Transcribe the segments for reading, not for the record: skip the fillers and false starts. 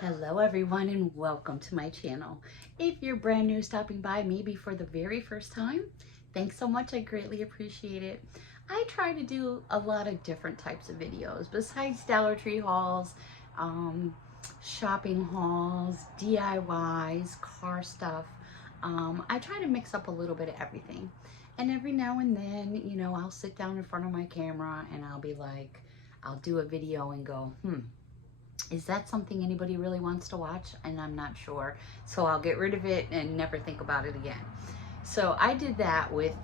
Hello everyone and welcome to my channel. If you're brand new stopping by maybe for the very first time, thanks so much, I greatly appreciate it. I try to do a lot of different types of videos besides Dollar Tree hauls, shopping hauls, DIYs, car stuff. I try to mix up a little bit of everything. And every now and then, I'll sit down in front of my camera and I'll be like, I'll do a video and go, is that something anybody really wants to watch? And I'm not sure. So I'll get rid of it and never think about it again. So I did that with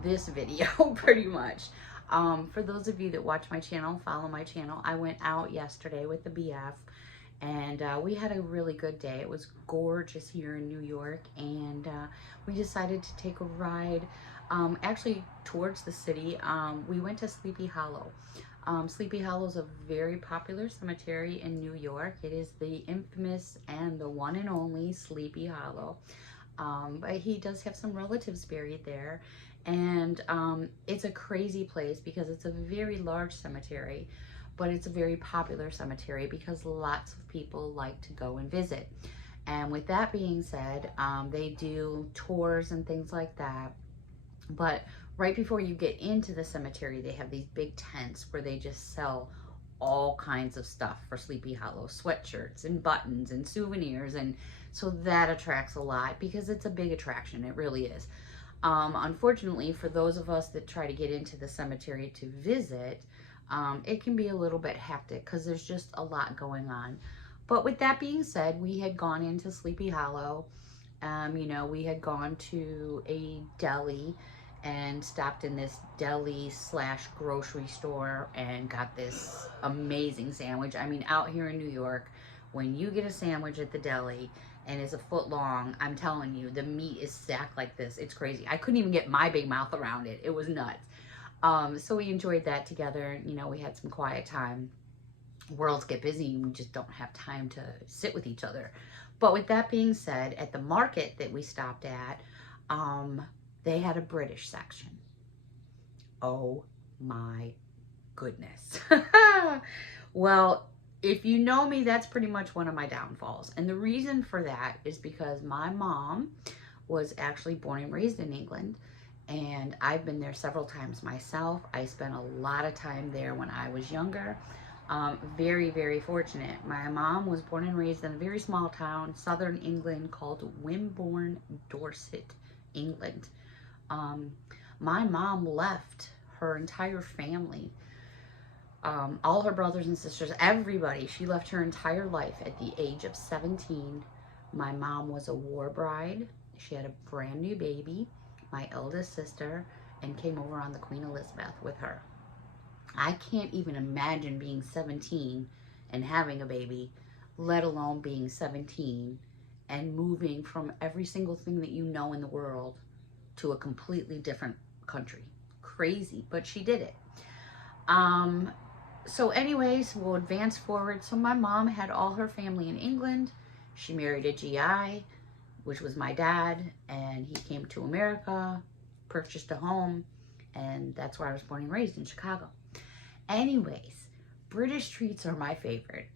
this video pretty much. For those of you that watch my channel, follow my channel, I went out yesterday with the BF and we had a really good day. It was gorgeous here in New York, and we decided to take a ride actually towards the city. We went to Sleepy Hollow. Sleepy Hollow is a very popular cemetery in New York. It is the infamous and the one and only Sleepy Hollow. But he does have some relatives buried there. And it's a crazy place because it's a very large cemetery, but it's a very popular cemetery because lots of people like to go and visit. And with that being said, they do tours and things like that. But right before you get into the cemetery, they have these big tents where they just sell all kinds of stuff for Sleepy Hollow, sweatshirts and buttons and souvenirs. And so that attracts a lot because it's a big attraction. It really is. Unfortunately, for those of us that try to get into the cemetery to visit, it can be a little bit hectic because there's just a lot going on. But with that being said, we had gone into Sleepy Hollow. We had gone to a deli and stopped in this deli / grocery store and got this amazing sandwich. I mean, out here in New York, when you get a sandwich at the deli and it's a foot long, I'm telling you, the meat is stacked like this. It's crazy. I couldn't even get my big mouth around it. It was nuts. So we enjoyed that together. We had some quiet time. Worlds get busy and we just don't have time to sit with each other. But with that being said, at the market that we stopped at, they had a British section. Oh my goodness. Well, if you know me, that's pretty much one of my downfalls. And the reason for that is because my mom was actually born and raised in England. And I've been there several times myself. I spent a lot of time there when I was younger. Very, very fortunate. My mom was born and raised in a very small town, southern England, called Wimborne, Dorset, England. My mom left her entire family, all her brothers and sisters, everybody. She left her entire life at the age of 17. My mom was a war bride. She had a brand new baby, my eldest sister, and came over on the Queen Elizabeth with her. I can't even imagine being 17 and having a baby, let alone being 17 and moving from every single thing that you know in the world to a completely different country. Crazy, but she did it. So anyways, we'll advance forward. So my mom had all her family in England. She married a GI, which was my dad, and he came to America, purchased a home, and that's where I was born and raised, in Chicago. Anyways, British treats are my favorite.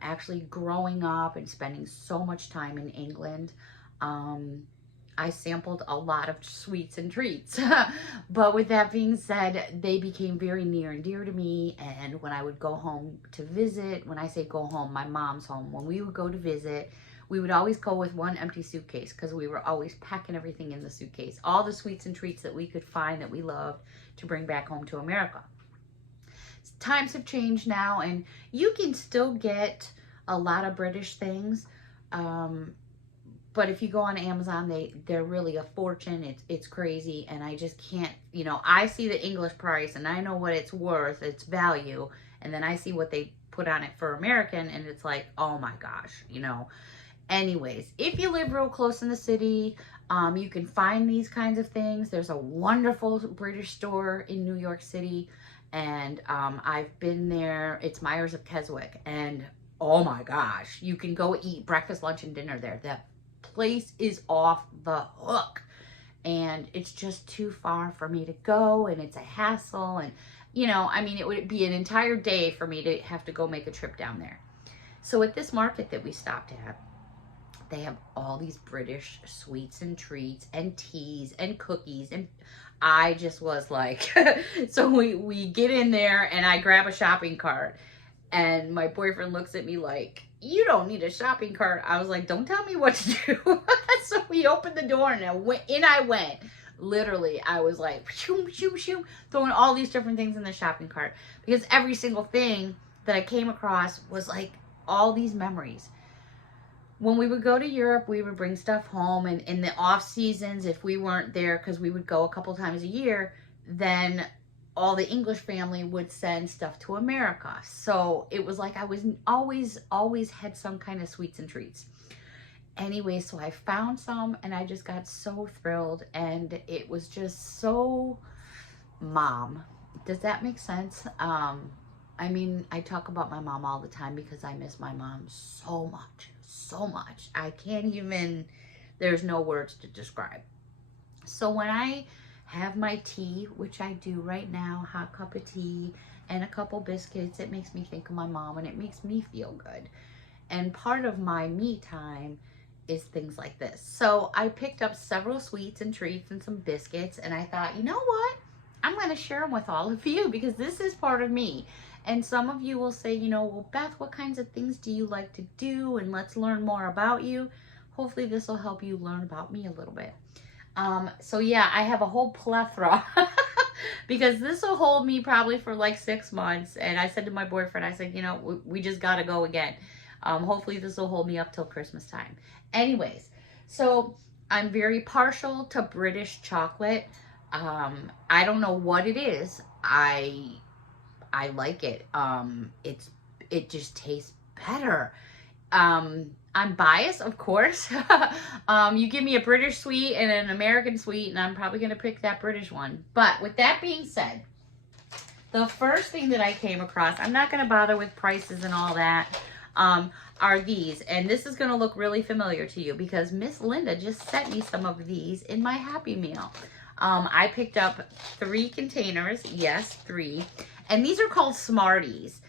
Actually growing up and spending so much time in England, I sampled a lot of sweets and treats. But with that being said, they became very near and dear to me. And when I would go home to visit, when I say go home, my mom's home, when we would go to visit, we would always go with one empty suitcase because we were always packing everything in the suitcase. All the sweets and treats that we could find that we loved to bring back home to America. Times have changed now, and you can still get a lot of British things. But if you go on Amazon, they're really a fortune. It's crazy, and I just can't, I see the English price, and I know what it's worth, its value, and then I see what they put on it for American, and it's like, oh my gosh, Anyways, if you live real close in the city, you can find these kinds of things. There's a wonderful British store in New York City, and I've been there. It's Myers of Keswick, and oh my gosh, you can go eat breakfast, lunch, and dinner there. That place is off the hook, and it's just too far for me to go, and it's a hassle, and it would be an entire day for me to have to go make a trip down there. So at this market that we stopped at, they have all these British sweets and treats and teas and cookies, and I just was like, so we get in there and I grab a shopping cart, and my boyfriend looks at me like, you don't need a shopping cart. I was like, don't tell me what to do. So we opened the door and I went. Literally, I was like, shoom, shoom, shoom, throwing all these different things in the shopping cart, because every single thing that I came across was like all these memories. When we would go to Europe, we would bring stuff home, and in the off seasons, if we weren't there, because we would go a couple times a year, then all the English family would send stuff to America. So it was like I was always had some kind of sweets and treats. Anyway, so I found some and I just got so thrilled, and it was just so mom. Does that make sense? I mean, I talk about my mom all the time because I miss my mom so much, so much. I can't even, there's no words to describe. So when I have my tea, which I do right now, hot cup of tea and a couple biscuits, it makes me think of my mom and it makes me feel good. And part of my me time is things like this. So I picked up several sweets and treats and some biscuits, and I thought, you know what? I'm going to share them with all of you because this is part of me. And some of you will say, you know, well, Beth, what kinds of things do you like to do? And let's learn more about you. Hopefully this will help you learn about me a little bit. So yeah, I have a whole plethora because this will hold me probably for like 6 months. And I said to my boyfriend, I said, you know, we just got to go again. Hopefully this will hold me up till Christmas time. Anyways, so I'm very partial to British chocolate. I don't know what it is. I like it. It just tastes better. I'm biased, of course. You give me a British sweet and an American sweet, and I'm probably going to pick that British one. But with that being said, the first thing that I came across, I'm not going to bother with prices and all that, are these. And this is going to look really familiar to you because Miss Linda just sent me some of these in my Happy Meal. I picked up 3 containers. Yes, 3. And these are called Smarties.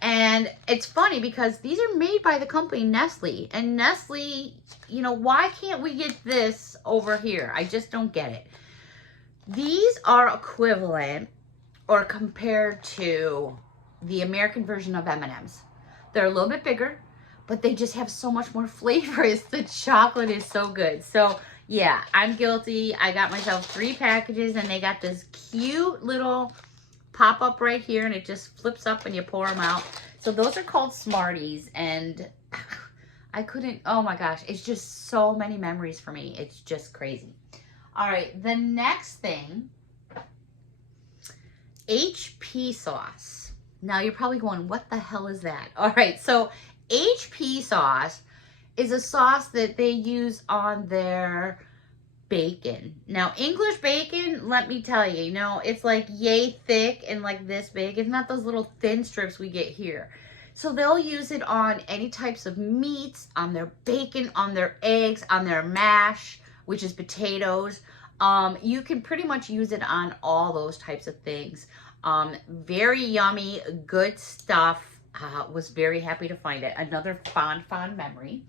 And it's funny because these are made by the company Nestle. And Nestle, you know, why can't we get this over here? I just don't get it. These are equivalent or compared to the American version of M&Ms. They're a little bit bigger, but they just have so much more flavor. The chocolate is so good. So yeah, I'm guilty. I got myself 3 packages, and they got this cute little pop up right here, and it just flips up and you pour them out. So those are called Smarties, and I couldn't, oh my gosh, it's just so many memories for me. It's just crazy. All right, the next thing, HP sauce. Now you're probably going, what the hell is that? All right, so HP sauce is a sauce that they use on their bacon. Now, English bacon, let me tell you, you know, it's like yay thick and like this big. It's not those little thin strips we get here. So they'll use it on any types of meats, on their bacon, on their eggs, on their mash, which is potatoes. You can pretty much use it on all those types of things. Very yummy, good stuff. Was very happy to find it. Another fond memory.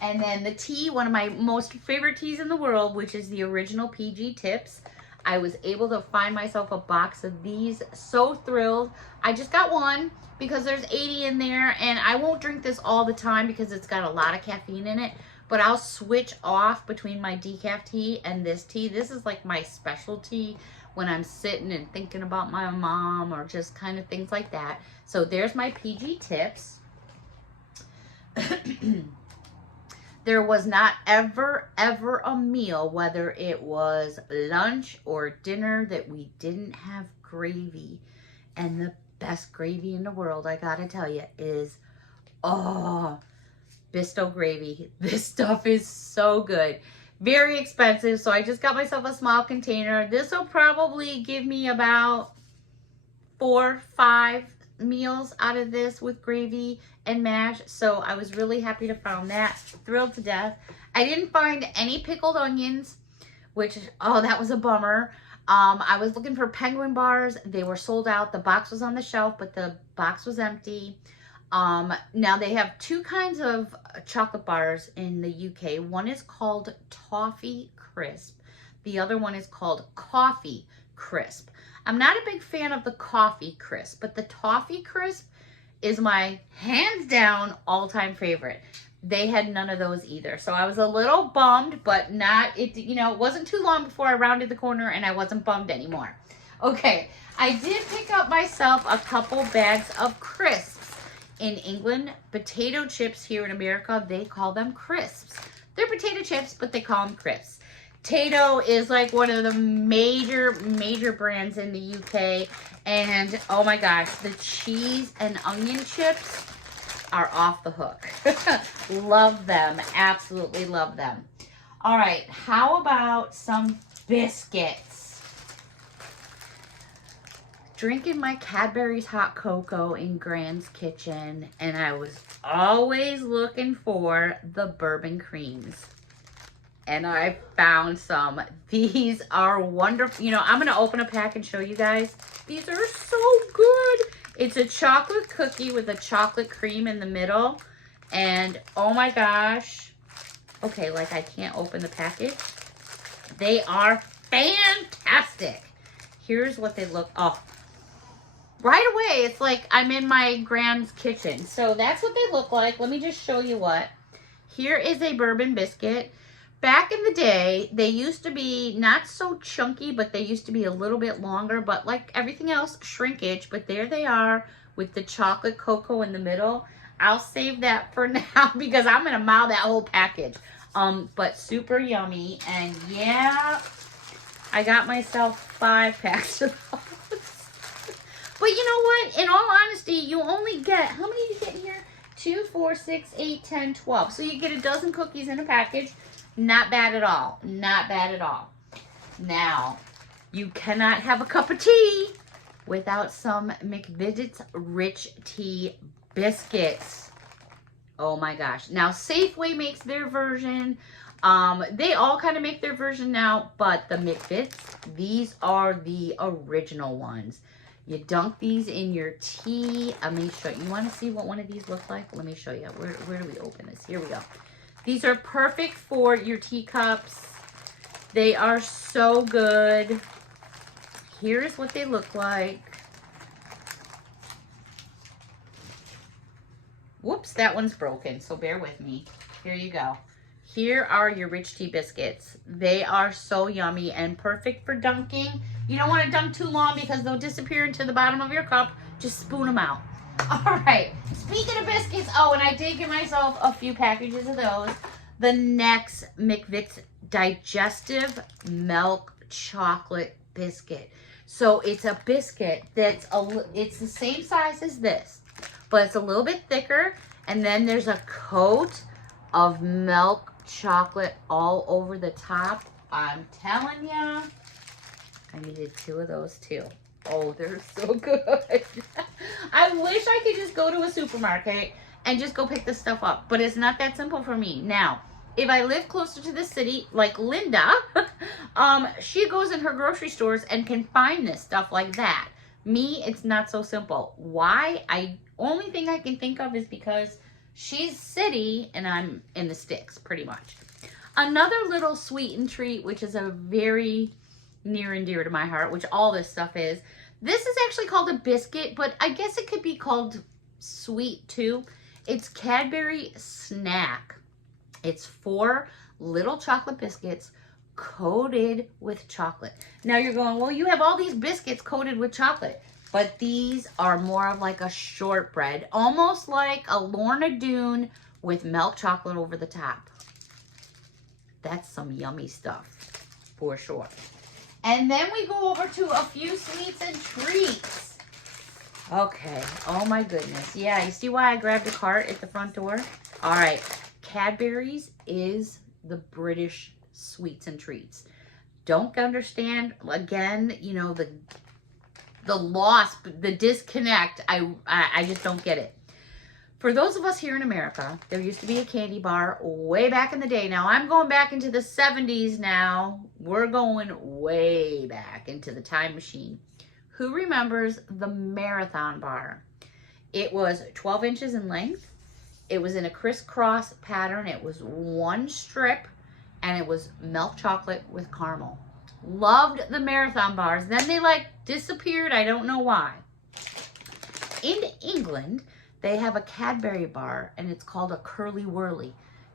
And then the tea, one of my most favorite teas in the world, which is the original PG Tips. I was able to find myself a box of these. So thrilled. I just got one because there's 80 in there, and I won't drink this all the time because it's got a lot of caffeine in it. But I'll switch off between my decaf tea and this tea. This is like my specialty when I'm sitting and thinking about my mom or just kind of things like that. So there's my PG Tips. There was not ever a meal, whether it was lunch or dinner, that we didn't have gravy. And the best gravy in the world, I gotta tell you, is, Bisto gravy. This stuff is so good. Very expensive, so I just got myself a small container. This will probably give me about 4, 5 meals out of this with gravy and mash. So I was really happy to find that. Thrilled to death. I didn't find any pickled onions, which, that was a bummer. I was looking for penguin bars. They were sold out. The box was on the shelf, but the box was empty. Now they have two kinds of chocolate bars in the UK. One is called Toffee Crisp. The other one is called Coffee Crisp. I'm not a big fan of the Coffee Crisp, but the Toffee Crisp is my hands down all-time favorite. They had none of those either. So I was a little bummed, but not, it wasn't too long before I rounded the corner and I wasn't bummed anymore. Okay, I did pick up myself a couple bags of crisps. In England, potato chips here in America, they call them crisps. They're potato chips, but they call them crisps. Tato is like one of the major brands in the UK. And oh my gosh, the cheese and onion chips are off the hook. Love them. Absolutely love them. All right, how about some biscuits? Drinking my Cadbury's hot cocoa in Grand's kitchen, and I was always looking for the bourbon creams. And I found some. These are wonderful. I'm going to open a pack and show you guys. These are so good. It's a chocolate cookie with a chocolate cream in the middle. And oh my gosh. Okay, like I can't open the package. They are fantastic. Here's what they look. Oh, right away, it's like I'm in my Grand's kitchen. So that's what they look like. Let me just show you what. Here is a bourbon biscuit. Back in the day, they used to be not so chunky, but they used to be a little bit longer. But like everything else, shrinkage. But there they are with the chocolate cocoa in the middle. I'll save that for now because I'm going to mow that whole package. But super yummy. And yeah, I got myself 5 packs of those. But you know what? In all honesty, you only get, how many do you get in here? 2, 4, 6, 8, 10, 12. So you get a dozen cookies in a package. Not bad at all. Not bad at all. Now, you cannot have a cup of tea without some McVitie's Rich Tea Biscuits. Oh my gosh. Now, Safeway makes their version. They all kind of make their version now, but the McVitie's, these are the original ones. You dunk these in your tea. Let me show you. You want to see what one of these look like? Let me show you. Where do we open this? Here we go. These are perfect for your teacups. They are so good. Here's what they look like. Whoops, that one's broken, so bear with me. Here you go. Here are your Rich Tea Biscuits. They are so yummy and perfect for dunking. You don't want to dunk too long because they'll disappear into the bottom of your cup. Just spoon them out. All right, speaking of biscuits, oh, and I did get myself a few packages of those. The next McVitie's Digestive Milk Chocolate Biscuit. So it's a biscuit that's it's the same size as this, but it's a little bit thicker. And then there's a coat of milk chocolate all over the top. I'm telling ya, I needed 2 of those too. Oh, they're so good. I wish I could just go to a supermarket and just go pick this stuff up, but it's not that simple for me. Now, if I live closer to the city, like Linda, she goes in her grocery stores and can find this stuff like that. Me, it's not so simple. Why? Only thing I can think of is because she's city and I'm in the sticks, pretty much. Another little sweetened treat, which is a very near and dear to my heart, which all this stuff is. This is actually called a biscuit, but I guess it could be called sweet too. It's Cadbury Snack. It's 4 little chocolate biscuits coated with chocolate. Now you're going, well, you have all these biscuits coated with chocolate, but these are more of like a shortbread, almost like a Lorna Doone with milk chocolate over the top. That's some yummy stuff for sure. And then we go over to a few sweets and treats. Okay, oh my goodness. Yeah, you see why I grabbed a cart at the front door? All right, Cadbury's is the British sweets and treats. Don't understand, again, you know, the loss, the disconnect. I just don't get it. For those of us here in America, there used to be a candy bar way back in the day. Now, I'm going back into the 70s now. We're going way back into the time machine. Who remembers the Marathon bar? It was 12 inches in length. It was in a crisscross pattern. It was one strip, and it was milk chocolate with caramel. Loved the marathon bars. Then they like disappeared. I don't know why. In England, they have a Cadbury bar, and it's called a Curly Whirly.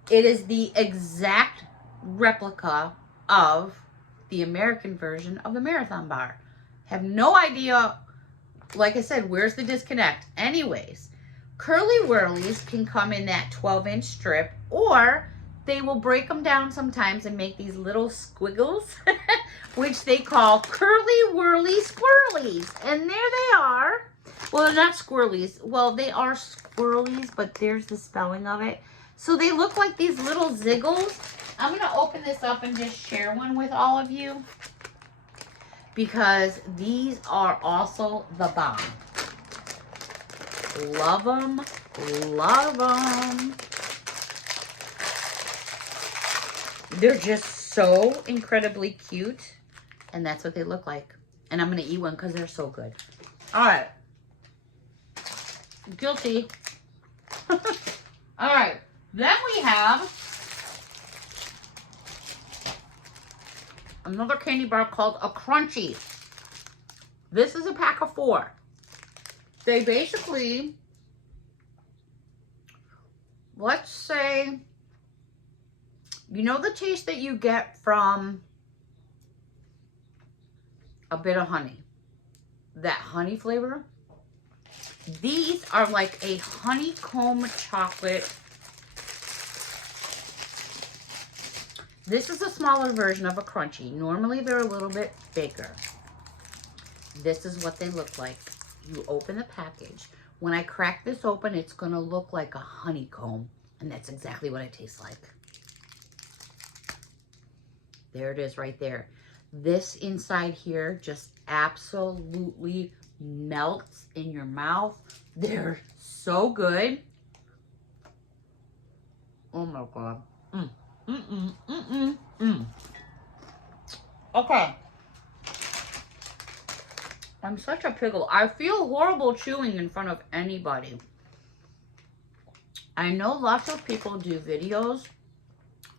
It is the exact replica of the American version of the marathon bar. Have no idea, like I said, where's the disconnect? Anyways, Curly Whirlies can come in that 12-inch strip, or they will break them down sometimes and make these little squiggles, which they call Curly Whirly Squirrelies. And there they are. Well, they're not squirrelies. Well, they are squirrelies, but there's the spelling of it. So they look like these little ziggles. I'm going to open this up and just share one with all of you, because these are also the bomb. Love them. Love them. They're just so incredibly cute. And that's what they look like. And I'm going to eat one because they're so good. All right. Guilty. All right. Then we have another candy bar called a Crunchy. This is a pack of 4. They basically, let's say, you know the taste that you get from a bit of honey? That honey flavor? These are like a honeycomb chocolate. This is a smaller version of a Crunchy. Normally they're a little bit bigger. This is what they look like. You open the package. When I crack this open, it's going to look like a honeycomb. And that's exactly what it tastes like. There it is right there. This inside here just absolutely melts in your mouth. They're so good. Oh my God. Okay. I'm such a pickle. I feel horrible chewing in front of anybody. I know lots of people do videos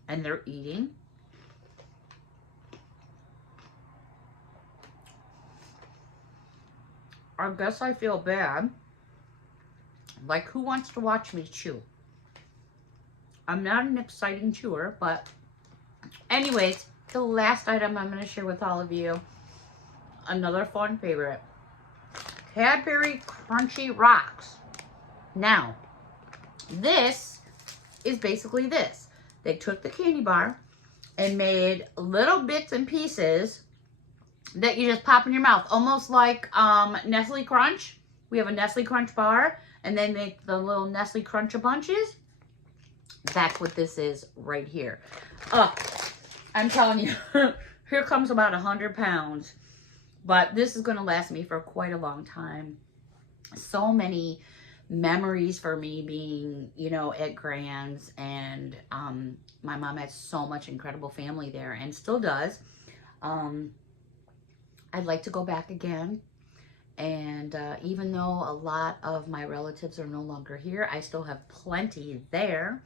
and they're eating. I guess I feel bad. Like, who wants to watch me chew? I'm not an exciting chewer, but anyways, the last item I'm going to share with all of you, another fun favorite, Cadbury Crunchy Rocks. Now, this is basically this. They took the candy bar and made little bits and pieces that you just pop in your mouth, almost like Nestle Crunch. We have a Nestle Crunch bar, and then make the little Nestle Crunch-a-Bunches. That's what this is right here. I'm telling you, here comes about 100 pounds. But this is going to last me for quite a long time. So many memories for me being, you know, at Grand's. And my mom has so much incredible family there and still does. I'd like to go back again. And even though a lot of my relatives are no longer here, I still have plenty there.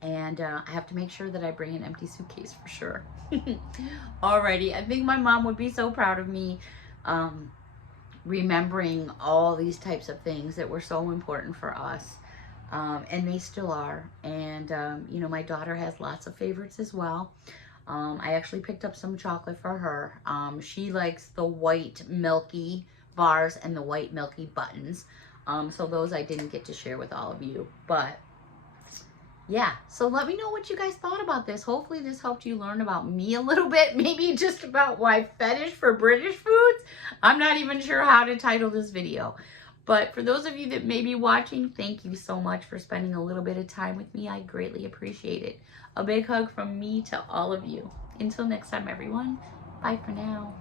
And I have to make sure that I bring an empty suitcase for sure. Alrighty, I think my mom would be so proud of me remembering all these types of things that were so important for us. And they still are. And, you know, my daughter has lots of favorites as well. I actually picked up some chocolate for her. She likes the white milky bars and the white milky buttons. So those I didn't get to share with all of you. But yeah, so let me know what you guys thought about this. Hopefully this helped you learn about me a little bit. Maybe just about my fetish for British foods. I'm not even sure how to title this video. But for those of you that may be watching, thank you so much for spending a little bit of time with me. I greatly appreciate it. A big hug from me to all of you. Until next time, everyone. Bye for now.